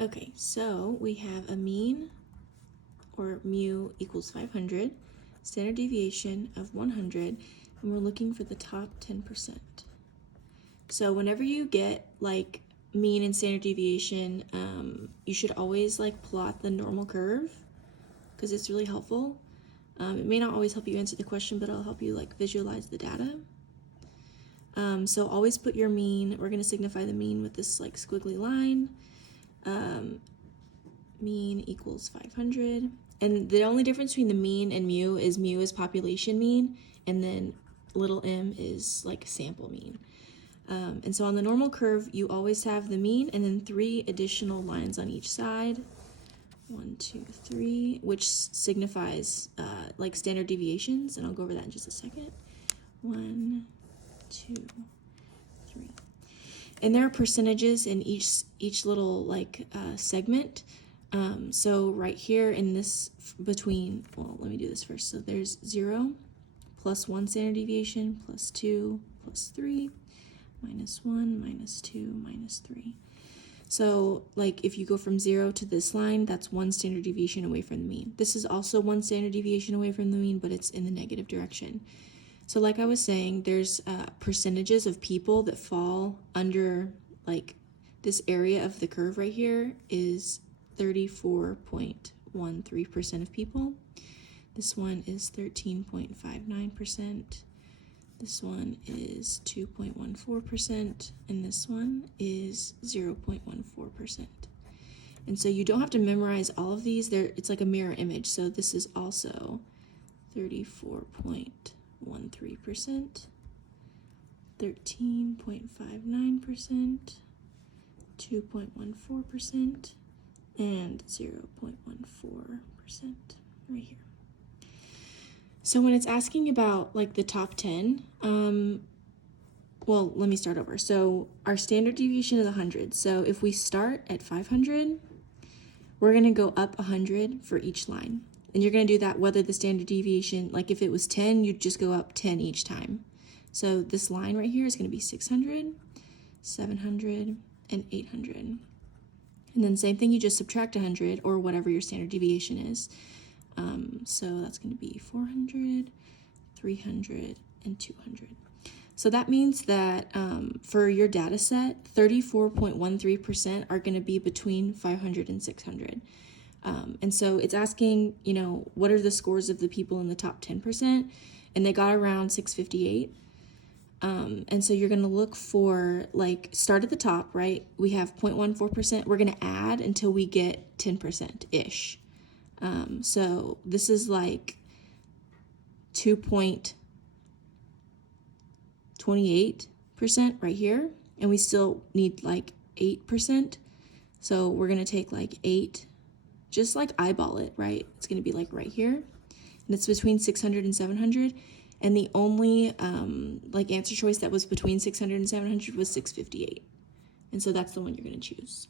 Okay, so we have a mean, or mu equals 500, standard deviation of 100, and we're looking for the top 10%. So whenever you get like mean and standard deviation, you should always like plot the normal curve because it's really helpful. It may not always help you answer the question, but it'll help you like visualize the data. So always put your mean. We're going to signify the mean with this like squiggly line. Mean equals 500. And the only difference between the mean and mu is population mean, and then little m is like sample mean. And so on the normal curve, you always have the mean and then 3 additional lines on each side. 1, 2, 3, which signifies like standard deviations, and I'll go over that in just a second. 1, 2, 3. And there are percentages in each little like segment. So right here in this between, well, let me do this first. So there's 0, plus 1 standard deviation, plus 2, plus 3, minus 1, minus 2, minus 3. So like if you go from 0 to this line, that's 1 standard deviation away from the mean. This is also 1 standard deviation away from the mean, but it's in the negative direction. So like I was saying, there's percentages of people that fall under like this area of the curve right here is 34.13% of people. This one is 13.59%. This one is 2.14%, and this one is 0.14%. And so you don't have to memorize all of these. It's like a mirror image. So this is also 34.13%, 13.59%, 2.14%, and 0.14% right here. So when it's asking about like the top 10, well, let me start over. So our standard deviation is 100. So if we start at 500, we're going to go up 100 for each line. And you're going to do that whether the standard deviation, like if it was 10, you'd just go up 10 each time. So this line right here is going to be 600, 700, and 800. And then same thing, you just subtract 100 or whatever your standard deviation is. So that's going to be 400, 300, and 200. So that means that for your data set, 34.13% are going to be between 500 and 600. And so it's asking, you know, what are the scores of the people in the top 10%? And they got around 658. And so you're going to look for, like, start at the top, right? We have 0.14%. We're going to add until we get 10%-ish. So this is like 2.28% right here, and we still need like 8%. So we're going to take like 8, just like eyeball it, right? It's going to be like right here, and it's between 600 and 700. And the only like answer choice that was between 600 and 700 was 658. And so that's the one you're going to choose.